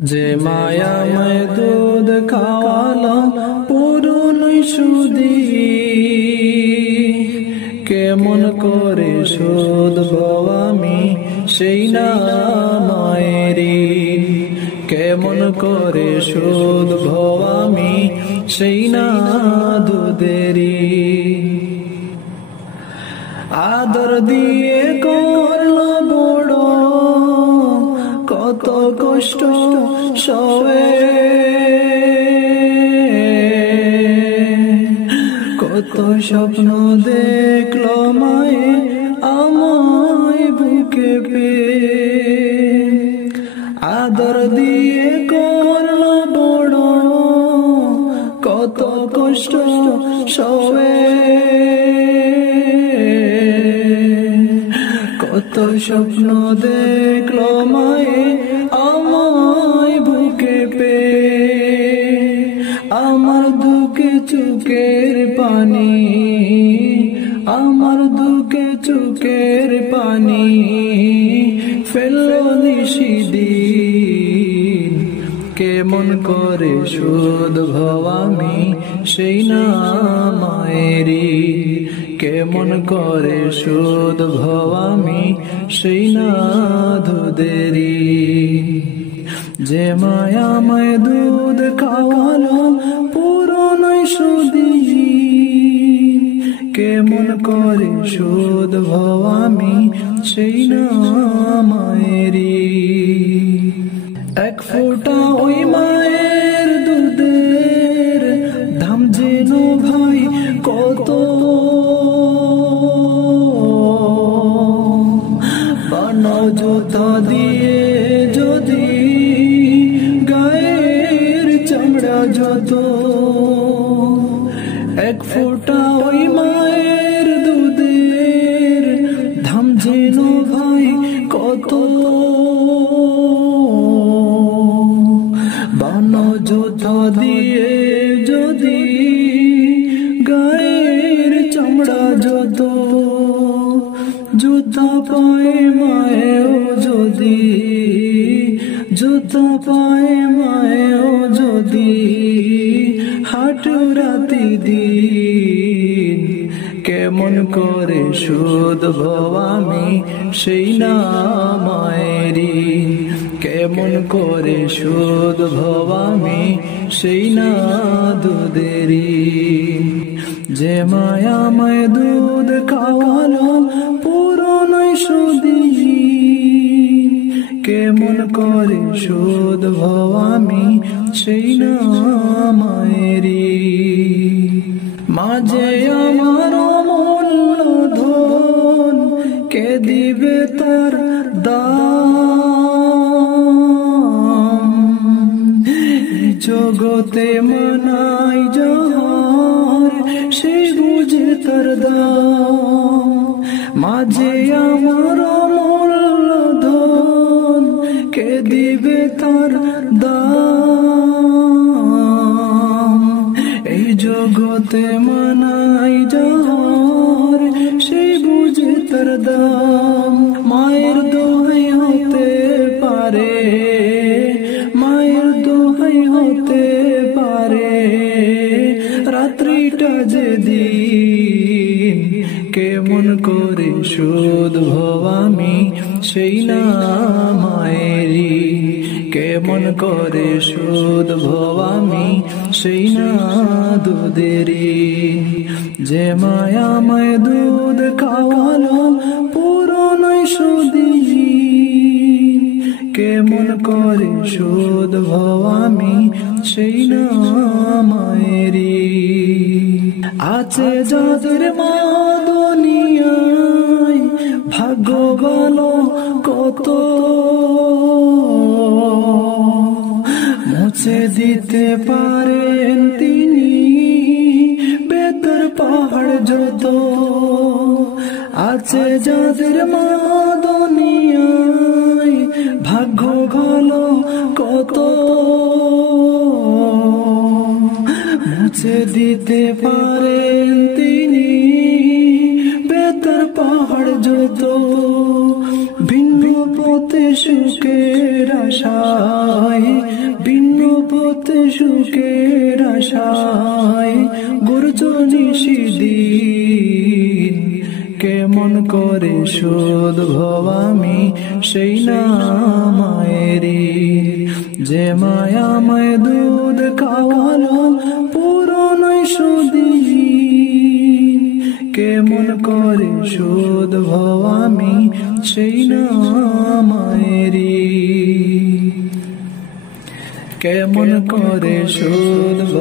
যে মায়াময় দুধ খাওয়ালাম পুরনো সুদি, কেমন করে শোধব আমি সেই না মায়েরি, কেমন করে শোধব আমি সেই না দুধেরি। আদর দিয়ে করলো বড় কত কষ্ট সয়ে, কত স্বপ্ন দেখলো মায়ে আমায় বুকে পেয়ে। আদর দিয়ে করলো বড় কত কষ্ট সয়ে, কত স্বপ্ন দেখলো মায়ে আমায় বুকে পেয়ে। আমার দুঃখে চোখের পানি, আমার দুঃখে চোখের পানি ফেললো নিশিদিন, কেমন করে শোধব আমি সেই না মায়েরি, কেমন করে শোধব আমি সেই না দুধেরি। যে মায়াময় দুধ খাওয়ালো পুরনো সুদি, কেমন করে শোধব আমি সেই না মায়েরি। এক ফোঁটা ওই মায়ের দুধের দাম যেন ভাই কত, বানাও জুতা দিয়ে যদি গায়ের চামড়া যত। এক ফোঁটা ওই মায়ের দুধের দাম যেন ভাই কত, বানাও জুতা দিয়ে যদি গায়ের চামড়া যত। জুতা পায়ে মায়েও যদি, জুতা পায়ে মায়েও যদি হাঁটু রাতি দিন, কেমন করে শোধব আমি সেই না মায়েরি, কেমন করে শোধব আমি সেই না দুধেরি। যে মায়াময় দুধ খাওয়ালো পুরনো সুদি, কেমন করে শোধব আমি সেই না মায়েরি। মাঝে আমার অমূল্য ধন কে দিবে তার দাম, জগতে মানাই যাহার সে বুঝে তার দাম। মাঝে আমার অমূল্য ধন কে দিবে তার দাম, এই জগতে মানাই যাহার সে বুঝে তার দাম। মায়ের দোহাই হতে পারে, মায়ের দোহাই হতে পারে রাত্রিটা যেদিন, কেমন করে শোধব আমি সেই না মায়েরি, কেমন করে শোধব আমি সেই না দুধেরি। যে মায়াময় দুধ খাওয়ালো পুরনো সুদি, কেমন করে শোধব আমি সেই না মায়েরি। আছে যাদের মা দুনিয়ায় ভাগ্য ভালো কত, মুছে দিতে পারেন তিনি বেতর পাহাড় যত। আছে যাদের মা দুনিয়ায় ভাগ্য ভালো কত, মুছে দিতে পারেন তিনি বেতর পাহাড় যত। ভিন্ন পথে সুখের আশায় পথে সুখের আশায় গুরজনি সিদিন কেমন করে শোধব আমি সেই না মায়েরি যে মায়াময় দুধ খাওয়ালো পুরনোই সুদিন কেমন করে শোধব আমি সেই না মায়েরি কেমন করে শোধব